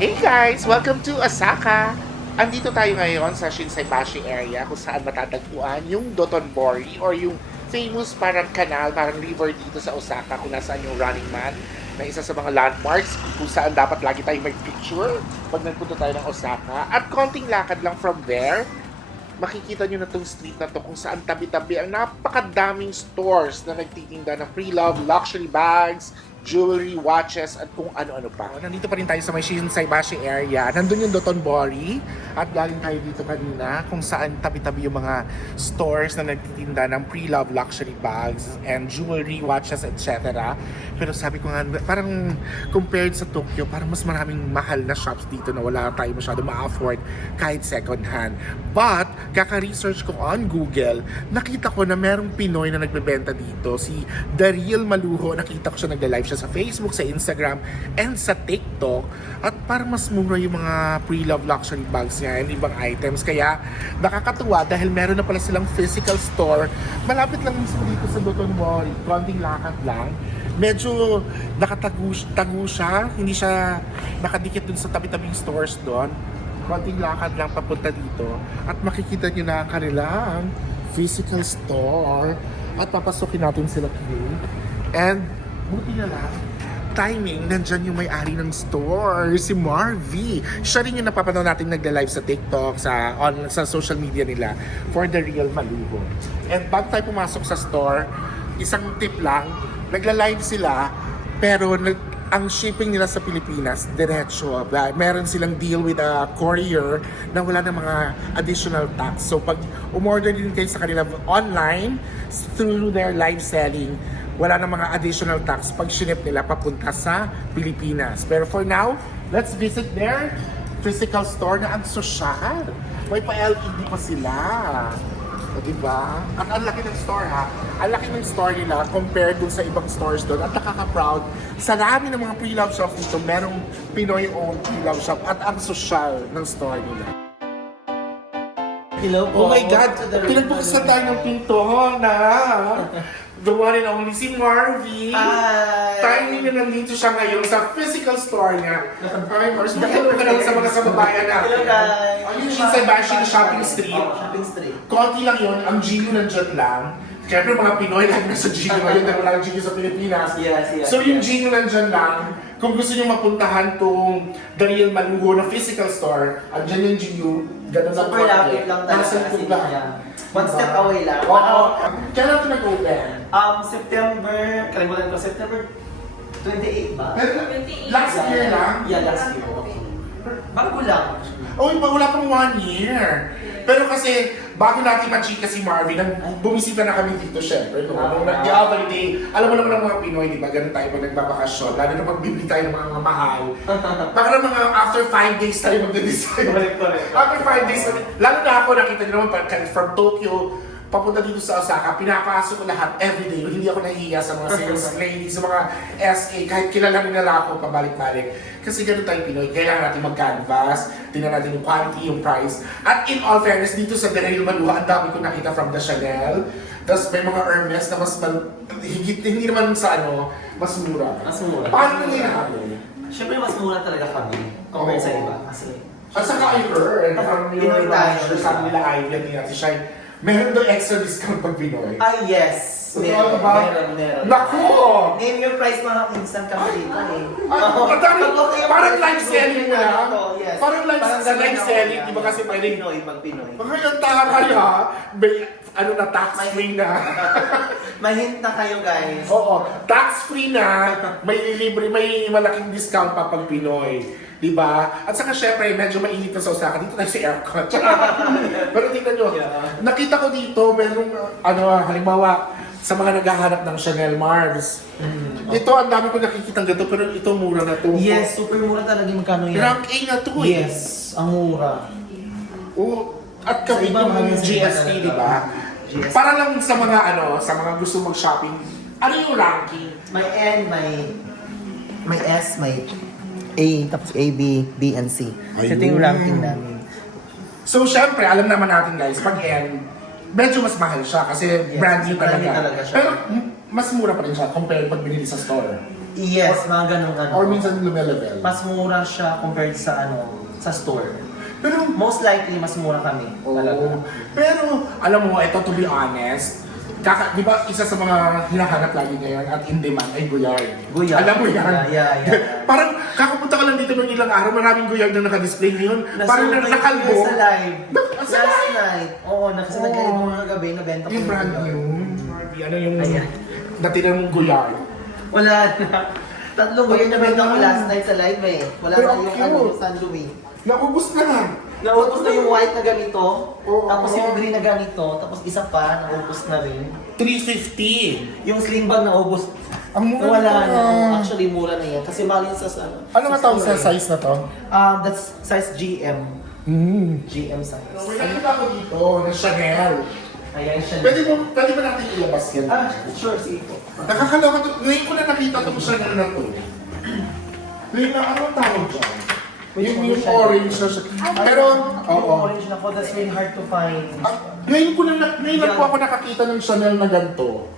Hey guys! Welcome to Osaka! Andito tayo ngayon sa Shinsaibashi area kung saan matatagpuan yung Dotonbori or yung famous parang canal, parang river dito sa Osaka kung nasaan yung Running Man na isa sa mga landmarks kung saan dapat lagi tayo may picture pag nagpunta tayo ng Osaka. At konting lakad lang from there, makikita nyo na tong street na to kung saan tabi-tabi ang napakadaming stores na nagtitinda ng pre-love, luxury bags, jewelry, watches, at kung ano-ano pa. Nandito pa rin tayo sa may Shinsaibashi area. Nandun yung Dotonbori at galing tayo dito kanina kung saan tabi-tabi yung mga stores na nagtitinda ng pre-love luxury bags and jewelry, watches, etc. Pero sabi ko nga, parang compared sa Tokyo, parang mas maraming mahal na shops dito na wala tayo masyado ma-afford kahit second hand. But, kaka-research ko on Google, nakita ko na merong Pinoy na nagbebenta dito. Si Daryl Maluho, nakita ko siya nagla-live siya sa Facebook, sa Instagram, and sa TikTok. At parang mas mura yung mga pre-love luxury bags niya and ibang items. Kaya nakakatuwa dahil meron na pala silang physical store. Malapit lang mismo dito sa Dotonbori. Konting lakad lang. Medyo nakatago siya. Hindi siya nakadikit dun sa tabi-tabing stores doon. Konting lakad lang papunta dito. At makikita nyo na ang kanilang physical store. At papasukin natin sila today. And buti na lang, timing, nandyan yung may-ari ng store, si Marvy. Siya rin yung napapanood natin nagla-live sa TikTok, sa social media nila, for the real Maluho. And bago tayo pumasok sa store, isang tip lang, nagla-live sila, pero ang shipping nila sa Pilipinas, diretso. Meron silang deal with a courier na wala ng mga additional tax. So pag umorder din kayo sa kanila online, through their live selling, wala na mga additional tax pag sinip nila papunta sa Pilipinas. Pero for now, let's visit their physical store na ang sosyal. May pa-LED pa sila. O diba? At ang laki ng store ha. Ang laki ng store nila compared dun sa ibang stores doon. At nakaka-proud. Sa dami ng mga pre-love shop dito, merong Pinoy-owned pre-love shop at ang sosyal ng store nila. Hello po. Oh my God! Pinagbukasan tayo ng pinto na the one and only si Marvy. Hi! Timing na nandito siya ngayon sa physical store niya. Hi, Mars. Hello ka naman sa mga kababayan natin. Hello guys! Ang yung Shinsaibashi na shopping street. Shopping street. Konti lang yun. Ang Gino nandyan lang. Siyempre mga Pinoy lang nasa Gino ngayon dahil wala Gino sa Pilipinas. Yes. So yung Gino nandyan lang. Kung gusto nyo mapuntahan tong Daryl Maluho na physical store, andyan yung Gino. Ganun sa Super lapit lang talaga Nasa kasi likod lang. niya. One step away lang. Oo. Kailan ito nag-open? September, kalimutan ko, September 28 ba? Pero last year lang? Yeah, last year. Bago lang. Oh, wala pang 1 year. Pero kasi, bago natin machika si Marvin, bumisita na kami dito syempre. No? Nung nag-holiday, alam mo naman ang mga Pinoy, di ba? Ganun tayo pag nagbabakasyon. Lalo na pag bibili tayo ng mga mahal. Baka na mga after 5 days tayo magde-decide. Correct. After 5 days, lalo na ako, nakita niyo naman, from Tokyo, papunta dito sa Osaka, pinapasok ko lahat everyday. Hindi ako nahihiya sa mga sales ladies, sa mga SA, kahit kilala nila ako pabalik-balik. Kasi ganun tayo Pinoy, kailangan natin mag-canvas, tingnan natin yung quality, yung price. At in all fairness, dito sa Daryl Maluho, ang dami ko nakita from the Chanel. Tapos may mga Hermes na mas higit, hindi naman sa mas mura. Mas mura. Paano nyo nahabol? Siyempre mas mura talaga kami compared sa iba. Kasi At saka I heard from your Pinoy tayo. manager, sabi nila Ivy at ni Ate Shine, meron daw extra discount pag Pinoy. yes! Totoo ba? Meron. Naku! Name your price mga instant kami dito eh. Parang live selling na. Yes. Parang live ganun selling, ako, di ba kasi pwedeng Pinoy, pag Pinoy. Ngayon kaya, may tax-free na. May hint na kayo guys. Oo, tax-free na, may libre, may malaking discount pa pag Pinoy. Diba? At saka syempre, medyo mainit na sa Osaka. Dito tayo sa aircon. Pero tingnan nyo, nakita ko dito, merong, halimbawa, sa mga naghahanap ng Chanel Marbs. Ito, ang dami ko nakikitang ganito, pero ito mura na to. Yes, super mura talaga yung magkano yan. Rank A na to eh. Yes, ang mura. Oo. At Sa kami iba, yung mga GST, talaga. di ba? GST. Para lang sa mga sa mga gusto mag-shopping, ano yung ranking? May N, may S, may A, tapos A, B, B, and C. So ito yung Ayun. ranking namin. So, syempre, alam naman natin guys, pag N, medyo mas mahal siya kasi Yes, brand new brand new talaga. talaga siya. Pero mas mura pa rin siya compared pag binili sa store. Yes, mga ganun ano. Or minsan lumelevel? Mas mura siya compared sa sa store. Pero, Most likely, mas mura kami. Talaga. pero, alam mo, ito to be honest, di ba isa sa mga hinahanap lagi ngayon at in demand ay guyard? Guyard. Alam mo yan? Yeah. Parang kakapunta ka lang dito ng ilang araw, maraming guyard na naka-display ngayon. Parang nakalbo. Sa live. Sa Last live? night. Oo, kasi nag-live mo mga gabi, nabenta ko Yung brand guyard. new. Ano yung Ayan. natira mong guyard? Wala na. Tatlong guyard na benta ko last night sa live eh. Wala Pero na yung cute. San Luis. Naubos na lang. Naubos na yung white na ganito, Oo. tapos yung green na ganito, tapos isa pa, naubos na rin. 350. Yung sling bag naubos. Ang mura Wala na. na. Actually, mura na yan. Kasi mahal yun sa ano. Ano nga tawag sa size na to? That's size GM. GM size. May nakita ko dito na Chanel. Ayan siya. Pwede ba natin ilabas yan? Sure, sige po. Nakakaloka to. Ngayon ko na nakita itong Chanel na to. Ngayon na, ano ang tawag dyan? Yung orange na siya. Pero, Yung orange na po, that's really hard to find. ngayon lang po ako nakakita ng Chanel na ganito.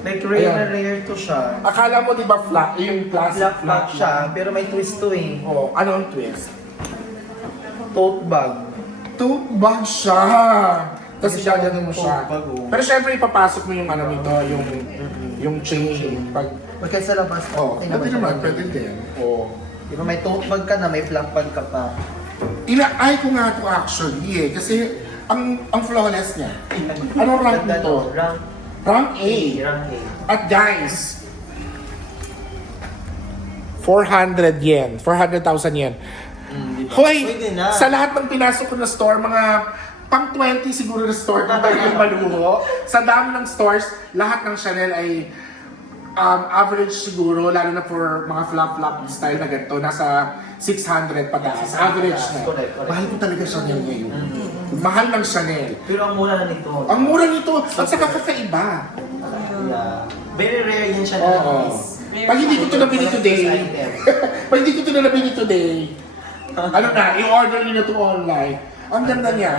Like rare na Ayan. rare to siya. Akala mo di ba flat, yung plastic Flat siya, pero may twist to eh. Oh, ano ang twist? Tote bag. Tote bag siya. Tapos Hindi siya gagano mo siya. tote bag, oh. Pero syempre ipapasok mo yung ano nito, yung chain. Pag, Magkaya sa labas. oh, Okay pwede siya. naman, pwede din. Oh. Di ba may tote bag ka na, may flap bag ka pa. Ina-ay ko nga to actually eh. Kasi ang flawless niya. Anong rank Ganda, nito? no? Rank Rank A. Rank A. At guys, 400 yen. 400,000 yen. Hoy, Pwede na. sa lahat ng pinasok ko na store, mga pang 20 siguro na store kung tayo yung maluho. Sa dami ng stores, lahat ng Chanel ay average siguro, lalo na for mga flap-flap style na ganito, nasa 600 pataas. Average na. Correct. Mahal ko talaga Chanel ngayon. Mahal ng Chanel. Pero ang mura na nito. Ang mura nito, at saka kakaiba. Yeah. Very rare yan siya Oo. Pag hindi ko ito nabili today, pag hindi ko ito nabili today, ano na, i-order nyo na ito online. Ang ganda niya.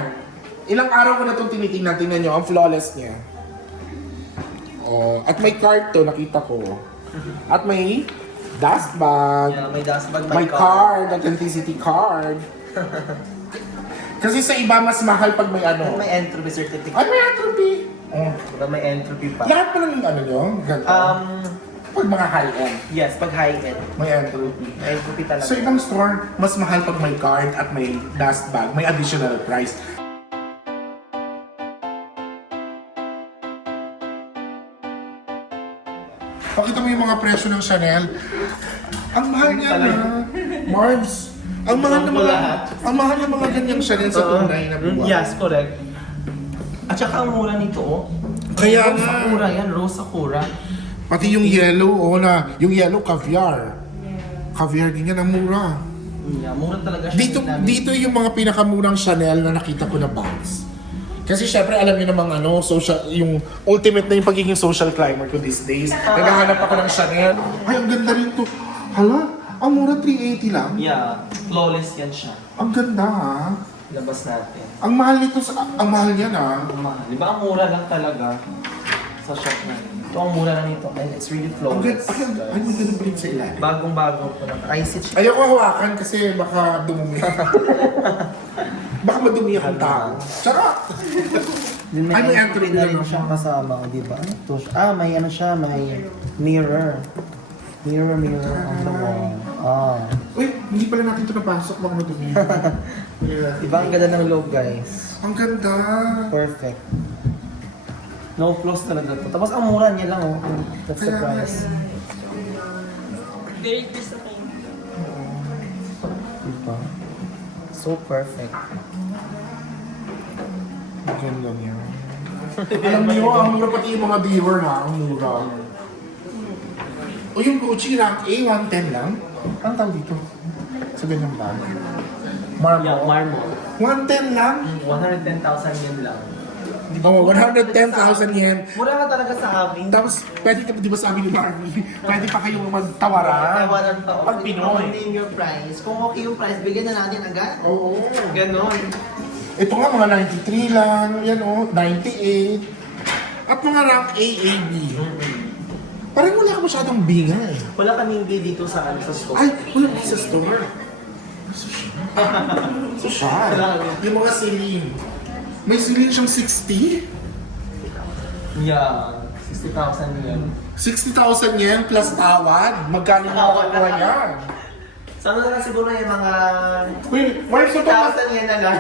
Ilang araw ko na itong tinitingnan, tingnan nyo, ang flawless niya. Oh, at may card to, nakita ko. At may dust bag. Yeah, may dust bag, May card, authenticity card. Kasi sa iba, mas mahal pag may ano. May entropy certificate. Ay, may entropy. Oh. Diba may entropy pa? Lahat pa ng ano nyo, ganito. Pag mga high-end, Yes, pag high-end. may entropy. May entropy talaga. Sa ibang store, mas mahal pag may card at may dust bag, may additional price. Pakita mo yung mga presyo ng Chanel. Ang mahal niya na. Marbs. Ang mahal ng mga ganyang Chanel sa tunay na buwan. Yes, correct. At saka ang mura nito, oh. Kaya Rose nga. Sakura yan, Rose Sakura. Pati yung yellow, yung yellow caviar. Caviar din yan, ang mura. Yeah, mura talaga siya. Dito yung mga pinakamurang Chanel na nakita ko na bags. Kasi syempre alam niyo namang yung ultimate na yung pagiging social climber ko these days. Naghahanap ako ng Chanel. Ay, ang ganda rin to. Hala, ang mura 380 lang. Yeah, flawless yan siya. Ang ganda ha. Labas natin. Ang mahal nito, ang mahal niya na. Ang mahal. Di ba ang mura lang talaga sa shop na ito ang mura lang nito and it's really Ang ganda, flawless. ay, ang ganda pa rin sa ilalim. Bagong-bago po lang. Ice it siya. Ayoko hawakan kasi baka dumumi. Baka madumi akong tao. Sarap! Ay, may entry na na rin naman. siya kasama, di ba? Ito siya. May ano siya, may mirror. Mirror on the wall. Uy, hindi pala natin ito napasok, baka madumi. Diba ang ganda ng loob, guys? Ang ganda! Perfect. No flaws talaga to. Tapos ang mura niya lang, oh. That's the price. Very disappointing. Diba? So perfect. Ang ganda niya. Alam niyo, ang mura pati yung mga viewer ha, ang mura. O yung Gucci rank A, 110 lang? Ang tawag dito? Sa ganyan ba? Yeah, Marmo. marmo. 110 lang? 110,000 yen lang. Oo, 110,000 yen. Mura nga talaga sa amin. Tapos, pwede ka, di ba sabi ni Barbie, pwede pa kayong magtawaran. Tawanan pa. Pag Pinoy. Name your price. Kung okay yung price, bigyan na natin agad. Oo. Ganon. Ito nga, mga 93 lang, yan o, 98. At mga rank A, A, B. Parang wala ka masyadong binga eh. Wala kaming gay dito sa ano sa store. Ay, wala ka sa store. Social. Yung mga ceiling. May ceiling siyang 60? Yeah, 60,000 yan. 60,000 yen plus tawad. Magkano yung makukuha yan? Sana na lang siguro yung mga Wait, why is 60,000 yen na lang.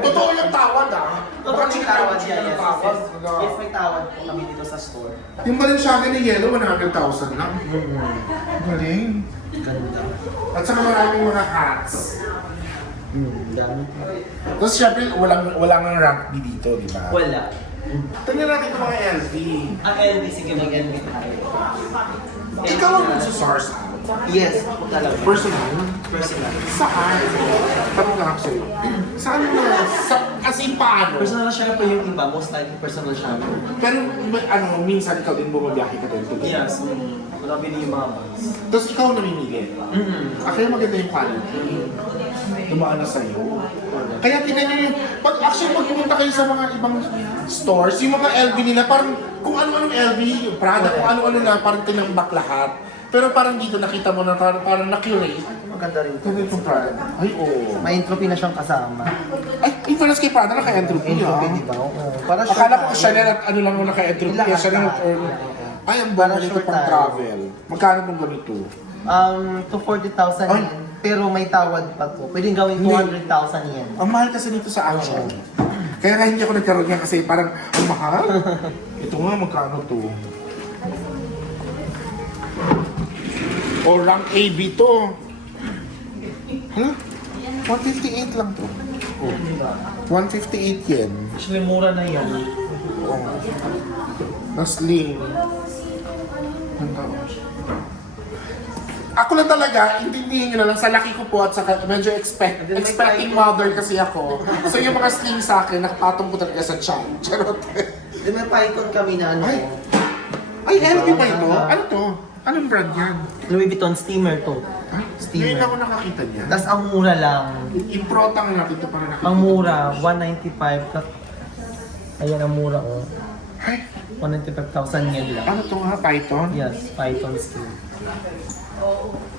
Totoo yung tawad ah. Totoo yung tawad yan. Yung Yes, tawad. yes, may tawad po kami dito sa store. Yung Balenciaga na yellow, 100,000 lang. Galing. Ganda. At saka maraming mga hats. Dami. Tapos syempre, walang rank B dito, di ba? Wala. Tingnan natin itong mga LV. Ang LV, sige mag-LV tayo. Ikaw ang nagsusars out. Yes, ako talaga. Personal? Personal. Saan? Tanong lang ako sa'yo. Saan na? As in paano? Personal shopper yung iba, most likely personal shopper. Pero ano, minsan ikaw din bumabiyahe ka din. Yes, wala bili yung mga bags. Tapos ikaw namimili. Kaya maganda yung quality. Dumaan na sa'yo. Kaya tingnan nyo yung, actually pag pumunta kayo sa mga ibang stores, yung mga LV nila, parang kung ano-anong LV, yung Prada, kung ano-ano na, parang tinambak lahat. Pero parang dito nakita mo na parang na-curate. Maganda rin. Ito yung Prada. Ay, oo. May entropy na siyang kasama. Ay, in fairness kay Prada, naka-entropy Entropy, ah. di ba? Oo. Para Akala ko Chanel at ano lang mo naka-entropy. Lahat, Chanel lahat. or... Ay, ang bala nito Short pang tayo. travel. Magkano pong ganito? To 40,000 Ay. yen, pero may tawad pa to. Pwedeng gawin 200,000 yen. Ang mahal kasi dito sa action. Kaya nga hindi ako nagkaroon yan kasi parang, ang mahal. Ito nga, magkano to? O rank AB to. Hala? 158 lang to. Oh. 158 yen. Actually, mura na yan. Oh. Na slim. Ako lang talaga, intindihin nyo na lang, sa laki ko po at saka medyo expecting mother kasi ako. So yung mga sling sa akin, nakapatong ko talaga sa chan. Charot. Di may python kami na ano. Ay, LV pa ito? Ano to? Anong brand yan? Louis Vuitton steamer to. Ngayon Steamer. ako nakakita niya. Tapos ang mura lang. Improtang natin ito para nakikita. Ang mura, 195. Ayan ang mura oh. Ay, 195,000 yen lang. ano to nga? Python? Yes, python skin.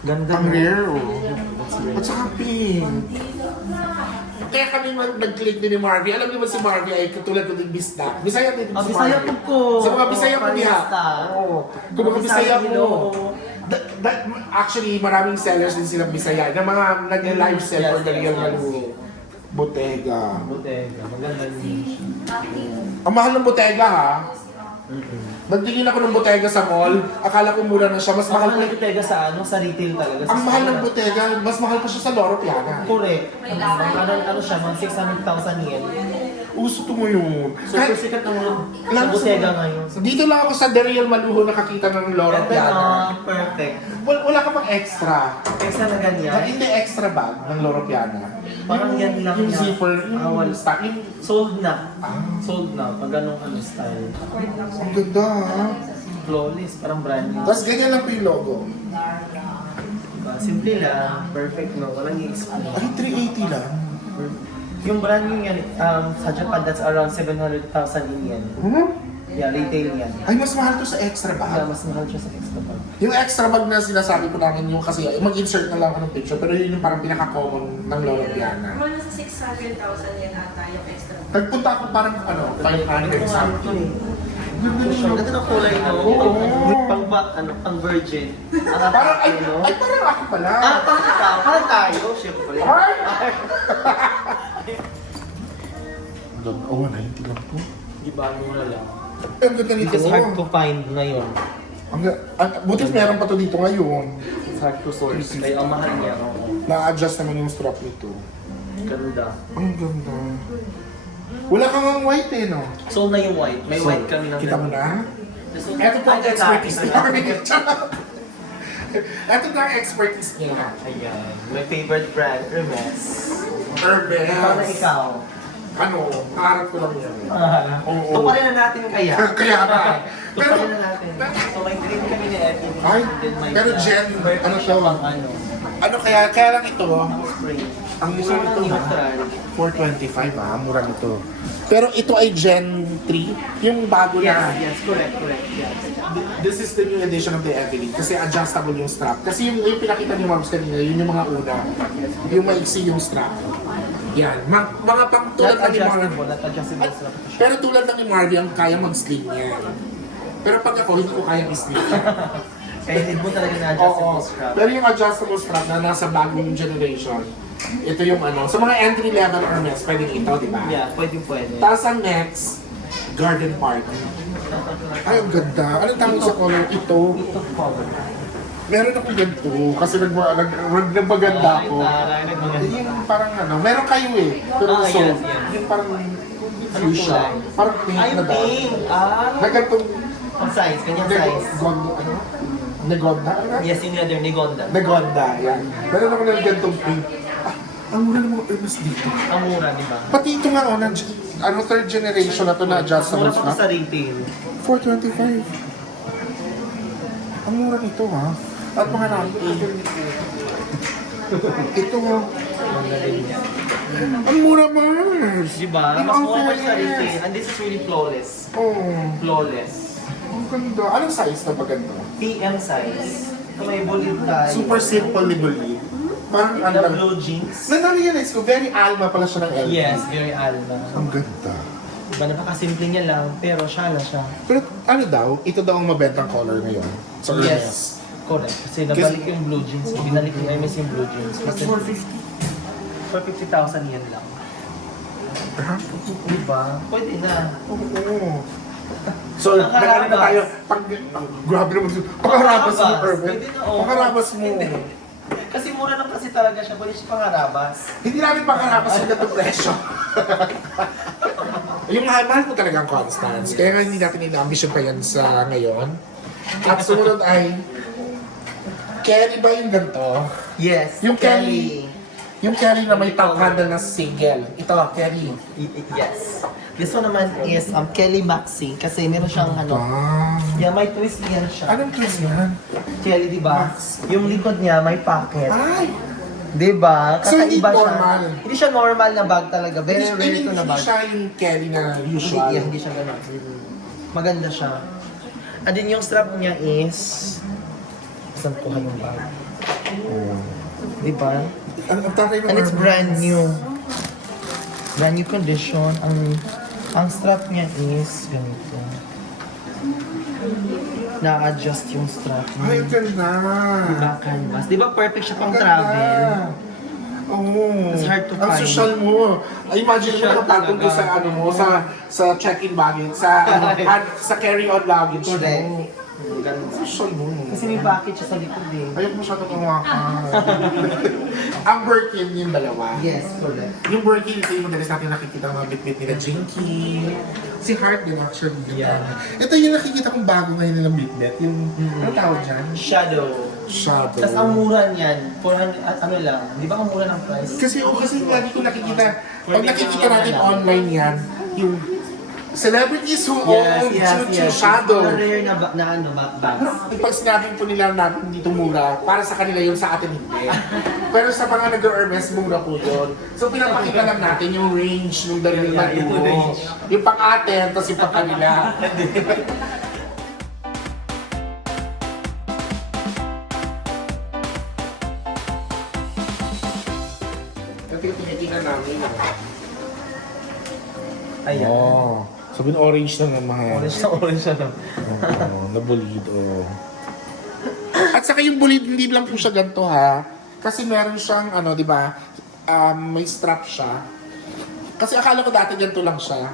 Ganda Ang no? rare oh. At saka pink. Kaya kami nag-click din ni Marvy. Alam niyo ba si Marvy ay katulad ko din Bisdak. Bisaya din si Bisaya Marvy. po ko. Sa mga Bisaya ko niya. Parista. Oo. Kung mga Bisaya Hello. ko. Actually, maraming sellers din silang Bisaya na mga nag-live sell for the real Malu. Bottega. Bottega, maganda din siya. Ang mahal ng Bottega ha. Nagtingin ako ng Bottega sa mall. Akala ko mura na siya. Mas mahal Mahal pa. na Bottega sa ano, sa retail talaga. Ang mahal ng Bottega. Mas mahal pa siya sa Loro Piana. Correct. Ano siya, mga 600,000 yen. Uso to mo yun. Super sikat ng Lang Bottega ngayon. Dito lang ako sa The Real Maluho nakakita ng Loro Ganda Piana. no, perfect. Wala ka pang extra. Extra na ganyan. Hindi extra bag ng Loro Piana. Parang yan lang Yung niya. zipper, Wala. yung stocking. Sold na. Sold na. Pag ganong ano style. Ang ganda ha. Flawless, parang brand new. Tapos ganyan lang po yung logo. Diba? Simple lang. Perfect no. Walang i-explain. Ay, 380 lang. Yung brand new yan, sa Japan, that's around 700,000 yen. Yeah, retail yan. Ay, mas mahal to sa extra Kaya bag. mas mahal siya sa extra bag. Yung extra bag na sinasabi ko namin yung kasi mag-insert na lang ako ng picture pero yun yung parang pinaka-common ng Loro Piana. Mga nasa 600,000 yan ata yung extra. Nagpunta ako parang 500 something. Ganda ng kulay no? Oo. Pang virgin. Parang, ay parang ako pala. Parang ikaw. Parang tayo, syempre. Ay! Oh, 90 lang po. Di ba, mura lang. Ang ganda nito. Because hard to find ngayon. Buti meron pa to dito ngayon. It's hard to source. Kaya ang mahal niya. Na-adjust naman yung strap nito. Ganda. Ang ganda. Wala kang ang white eh, no? Sold na yung white. May So, white kami ng kita mo na? So, Ito po ang ay, expertise ay, niya. Ito na ang expertise niya. Ayan. My favorite brand, Hermes. Hermes. Ikaw na ikaw. Ano, harap ko lang yan. Oo. Tuparin na natin kaya. Kaya na. Pero, Tuparin na natin. So may green kami ni Evan. Ay, Then may pero black. Jen, ano siya? Pang ano. ano kaya lang ito, Spray. ang Gusto isa mo nito, ng neutral. 425 mura nito. Pero ito ay Gen 3, yung bago na. Yes, correct. Yes. This is the new edition of the Evelyn kasi adjustable yung strap. Kasi yung pinakita ni Marbs kanina, yun yung mga una. Yung maiksi yung strap. Yan. Mga pang tulad Not ng ni Marvin. adjustable, not adjustable strap. Pero tulad ng ni Marvin, ang kaya mag-sling yan. Pero pag ako, hindi ko kayang i-sling. Kaya hindi mo talaga na Oo. adjustable strap. Pero yung adjustable strap na nasa bagong generation, ito yung ano. Sa mga entry-level Hermes, pwedeng ito, di ba? Yeah, pwede. Tapos ang next, Garden Party. Ay, ang ganda. Anong tawag sa color? Ito. Ito cover. Meron akong ganito kasi nagmaganda ako. Yung parang ano, meron kayo eh. Pero Ah, so, yes. yung parang fuchsia. Parang pink Ay, na daw. pink! Na ganitong Ang size, kanyang size. ano? Negonda? Yes, yung leather ni Gonda. Negonda, yan. Meron ako ng ganitong pink. Ah, ang mura ng mga Hermes dito. Ang mura, di ba? Pati ito nga, oh, ano, third generation na to na adjustable Mura pa strap. sa retail. 425. Ang mura nito, ha? At mga natin. Ito, ang mura, Mars. Di ba? In Mas all mura pa sa fairness. retail. And this is really flawless. Oh, Flawless. ang ganda. Anong size na ba ganito? PM size. Ito may bullet tayo. Super simple ni Bully. Parang The ang blue jeans. na-realize ko, very Alma pala siya ng LV. Yes, very Alma. Ang ganda. Diba, napakasimple niya lang, pero siya na siya. Pero ano daw, ito daw ang mabentang color ngayon. Sa Hermes. Yes. Correct. Kasi nabalik yung blue jeans. Binalik ni Hermes yung blue jeans. Mas Kasi 450. for 50,000 yan lang. Ha? Diba? Pwede na. Oo. So, Ang nag-ano na harabas. tayo. Grabe naman. Pangharabas mo, Harabas. Hermes. Pwede na, oo. Pangharabas mo. Hindi. Kasi mura lang kasi talaga siya. Pwede siya pangarabas. Hindi namin pangharabas yung ganitong presyo. Yung mahal ko talagang Constance. Kaya nga hindi natin ina-ambition pa yan sa ngayon. At sumunod ay, Kelly ba yung ganito? Yes. Yung Kelly. Yung Kelly na may top handle na single. Ito, Kelly. Yes. This one naman is Kelly Maxi. Kasi meron siyang ano. Ah. Yeah, may twist yan siya. Anong twist yan? Kelly, di ba? Max. Yung likod niya may pocket. Ay! Di ba? So, hindi Kakaiba siya. normal. Hindi siya normal na bag talaga. Very rare to na Hindi bag. siya yung Kelly na Hindi, usual. hindi siya ganun. Maganda siya. And then yung strap niya is... Saan kuha yung bag? Di ba? Ang tatay ng And it's Hermes. brand new. Brand new condition. Ang strap niya is ganito. Na-adjust yung strap Ay, niya. ang ganda. Diba, canvas. Di ba perfect siya pang Ang travel? ganda. Oo. It's hard to Ang find. social mo. Ay, imagine mo Social nakapatong ko talaga. sa ano mo, sa check-in baggage, sa sa carry-on luggage Correct. mo. Ganda. Social mo. Kasi may package siya sa likod eh. Ayoko masyadong hawakan. Ang Birkin yung dalawa. Yes, correct. Yung Birkin, ito yung madalas natin nakikita ng mga bit-bit nila Jinky. Si Heart din actually. Yeah. Ito yung nakikita kong bago ngayon nilang bit-bit. Yung, ano tawag dyan? Shadow. Shadow. Tapos ang mura niyan, 400 at ano lang. Di ba ang mura ng price? Kasi lagi ko nakikita, pag nakikita natin online yan, yung celebrities who own yung shadow. Ang rare na, na ano, bags. Pag sinabi po nila natin dito mura, para sa kanila yun, sa atin hindi. Pero sa mga nag-Hermes, mura po yun. So pinapakita lang natin yung range ng dalawang Yeah, yung euro. range. Yung pang atin, tapos yung pang kanila. Ito yung tinitingnan namin. Ayan. Oh. Sabihin orange na naman. Orange na no. Oo, nabulid, oh. At saka yung bulid, hindi lang po siya ganito, ha? Kasi meron siyang, ano, di ba, may strap siya. Kasi akala ko dati ganito lang siya.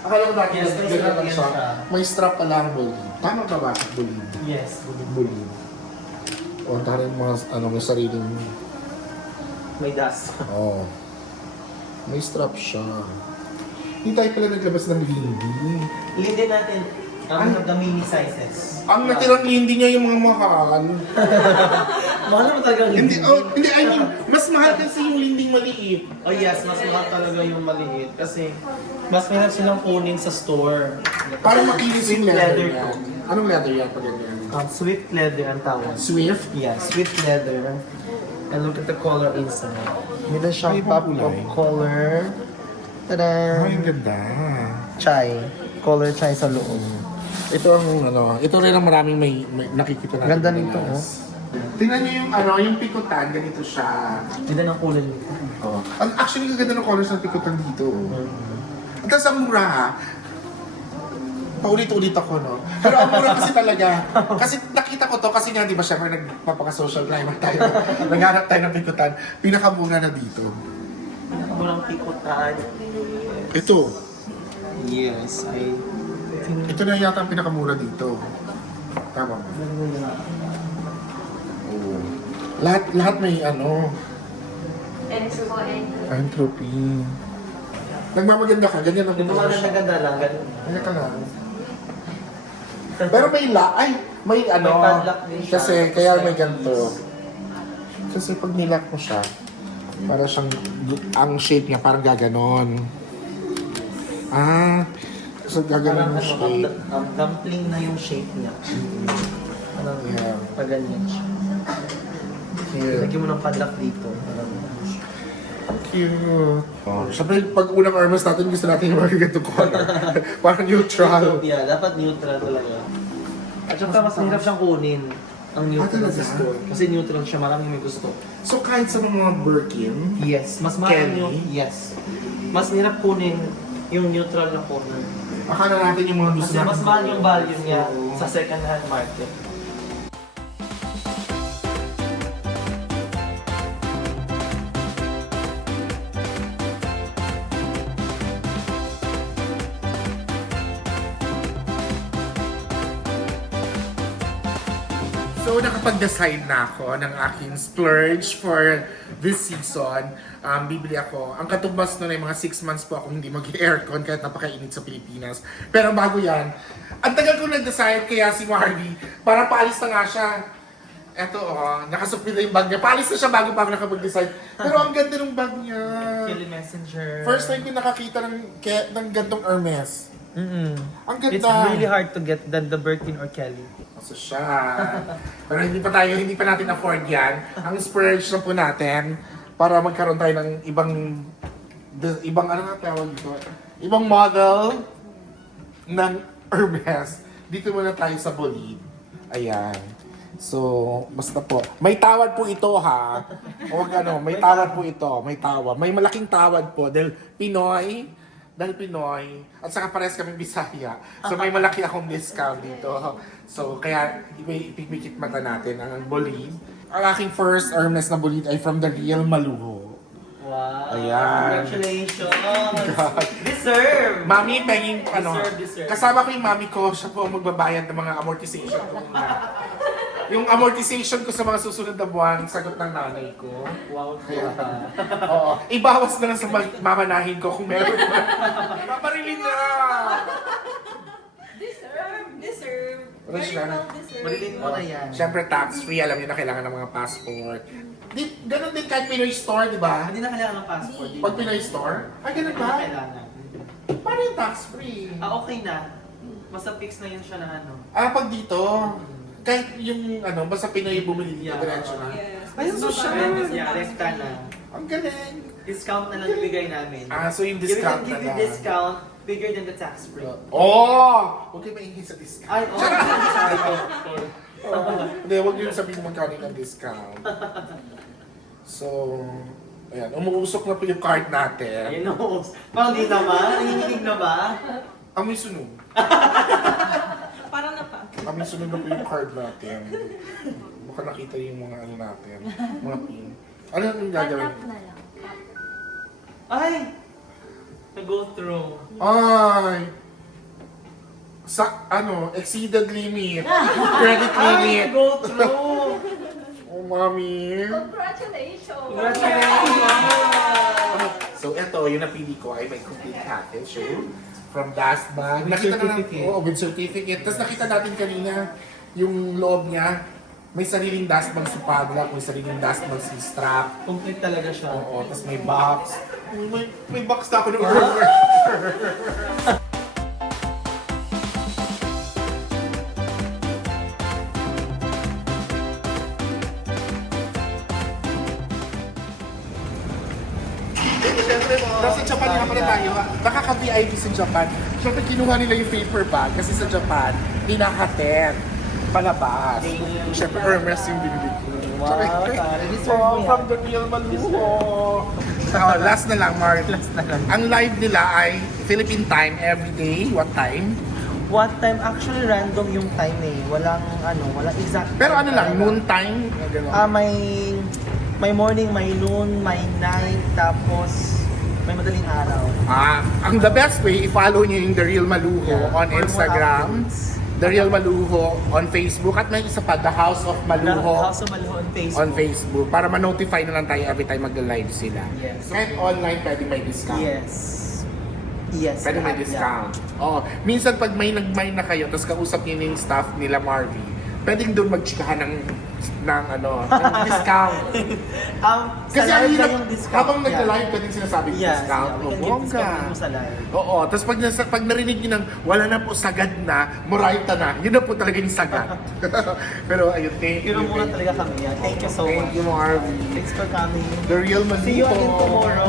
Akala ko dati Yes, may ganito strap lang yan siya. siya. May strap pala ang bulid. Tama ba ba? Bulid. Yes. Bulid. O, ang tarin mga, ano, may sariling, May dust. oh. May strap siya. Hindi tayo pala naglabas ng lindi. Lindi natin ang the mini sizes. Ang natirang lindi niya yung mga mahal. Mahal naman talaga ang Hindi, lindi. hindi, I mean, mas mahal kasi yung linding maliit. Oh yes, mas mahal talaga yung maliit. Kasi mas mahal silang kunin sa store. Para makinis yung Swift leather leather yan. to. Anong leather yan pag ganyan? Swift leather ang tawag. Swift? Yeah, swift leather. And look at the color inside. Meron siyang Ay, pop kulay. of color. Tada! Ay, ang ganda. Chai. Color chai sa loob. Ito ang ito rin ang maraming may nakikita natin. Ganda nito, Tingnan niyo yung yung pikutan, ganito siya. Ganda ng kulay nito. Oh. Actually, ang ganda ng colors ng pikutan dito. At tapos ang mura ha. Paulit-ulit ako, no? Pero ang mura kasi talaga. Kasi nakita ko to, kasi nga, di ba, syempre nagpapaka-social climber tayo. Naghanap tayo ng pikutan. Pinakamura na dito. Walang pikutan. Ito. Yes, Ito na yata ang pinakamura dito. Tama ba? Oo. Lahat may entropy. Nagmamaganda ka, ganyan ang Ito mga ganda lang. Ganyan ka lang. Pero may may padlock din siya. kasi kaya may ganito. Kasi pag nilock mo siya, para siyang, ang shape niya parang gaganon. So gaganon yung shape. Dumpling na yung shape niya. Parang Yeah. paganyan siya. Here. Lagyan mo ng padlock dito. Cute. Siyempre, pag unang Hermes natin, gusto natin yung mga ganitong color. Parang neutral. Yeah, dapat neutral talaga. At saka mas mahirap siyang kunin ang neutral talaga? sa store. Kasi neutral siya, maraming may gusto. So kahit sa mga Birkin, Yes, mas mahal Kelly? yung... Yes. Mas mahirap kunin yung neutral na corner. akala natin yung mga gusto Kasi natin. mas mahal yung value niya sa second hand market. So, nakapag-decide na ako ng aking splurge for this season. Bibili ako. Ang katumbas nun ay mga 6 months po ako hindi mag-aircon kahit napakainit sa Pilipinas. Pero bago yan, ang tagal ko nag-decide kaya si Marvy, parang paalis na nga siya. Eto, nakasupil na yung bag niya. Paalis na siya bago pa ako nakapag-decide. Pero ang ganda ng bag niya. Kelly Messenger. First time ko nakakita ng gantong Hermes. Ang ganda. It's really hard to get than the Birkin or Kelly. So siya. Pero hindi pa natin afford yan. Ang splurge na po natin para magkaroon tayo ng ibang ano nga tawag dito? Ibang model ng Hermes. Dito muna tayo sa Bolide. Ayan. So, basta po. May tawad po ito ha. Huwag may tawad po ito. May tawad. May malaking tawad po dahil Pinoy. At saka parehas kami Bisaya. So may malaki akong discount dito. So kaya ipipikit mata natin ang Bolide. Ang aking first Hermes na Bolide ay from the real Maluho. Wow! Ayan. Congratulations! God. Deserve! Mami, penging Deserve. kasama ko yung mami ko, siya po ang magbabayad ng mga amortization ko muna. Yung amortization ko sa mga susunod na buwan, sagot ng nanay ko. Wow! Oo. Ibawas na lang sa mamanahin ko kung meron na. Paparilin na! Deserve. Rush Very na. well deserved. Marilin mo na yan. Siyempre tax-free, alam niyo na kailangan ng mga passport. Ganun din kahit Pinoy store, di ba? Hindi na kailangan ng passport. Pag Pinoy store? Ay, ganun Hindi ba? na kailangan. Paano yung tax-free? Okay na. Basta fix na yun siya na ano. Pag dito, kahit yung basta Pinoy bumili dito, Yeah. diretso na. Yes. Ayun, so siya. Yeah, rekta na. Ang galing. Discount na lang ibigay namin. So yung discount Give na you lang. discount bigger than the tax free. Huwag kayo maingin sa discount. Ay, oh, sabi ko. Hindi, huwag niyo sabihin magkano ng discount. So, ayan, umuusok na po yung card natin. Ayun o. Parang di naman. Nanginginig na ba? Amoy sunog. Parang na pa. Amoy sunog na po yung card natin. Baka nakita yung mga natin, mga pin. Ano yung gagawin? na lang. Ay! Nag-go through. Ay! Sa, exceeded limit. Credit limit. Ay! Go through! Oh, mami. Congratulations! Congratulations! So, eto, yung napili ko ay may complete package. From dust bag. Nakita na certificate. Oo, with certificate. Tapos nakita natin kanina yung loob niya. May sariling dust bag si padlock, may sariling dust bag si strap. Complete talaga siya. Oo, tapos may box. May box na ako ng Siyempre, nasa Japan nga pala tayo. Nakaka-VIP sa Japan. Siyempre, kinuha nila yung paper bag kasi sa Japan, pinaka-10 palabas. Siyempre, Hermes yung binili ko. Wow, Tara, deserve mo yan. From the real Maluho. Last na lang, Mark. Last na lang. Ang live nila ay Philippine time every day. What time? What time? Actually, random yung time eh. Walang exact Pero time ano lang, talaga. noon time? Ganun. May morning, may noon, may night, tapos may madaling araw. Ang the best way, i-follow niyo yung The Real Maluho Yeah. on For more Instagram, updates. The Real Maluho on Facebook, at may isa pa, The House of Maluho House of Maluho on Facebook. on Facebook para ma-notify na lang tayo every time mag-live sila. Yes. Kahit online, pwede may discount. Yes. Yes. Pwede may lahat discount. Oo. Minsan pag may nag-mine na kayo, tapos kausap niyo yung staff nila, Marvy, pwedeng doon mag-chikahan ng discount. Kasi sa ang live hirap, na yung discount. habang nag-live, pwedeng sinasabi yung Yes, discount. yeah, we can Oh, give bongga. discount mo sa live. Oo, tapos pag narinig nyo ng wala na po sagad na, Moraita na, yun na po talaga yung sagad. Pero ayun, thank you. Pero muna talaga kami yan. Thank you so much. Thank you, Marvy. Thanks for coming. The Real Maluho. See you again tomorrow.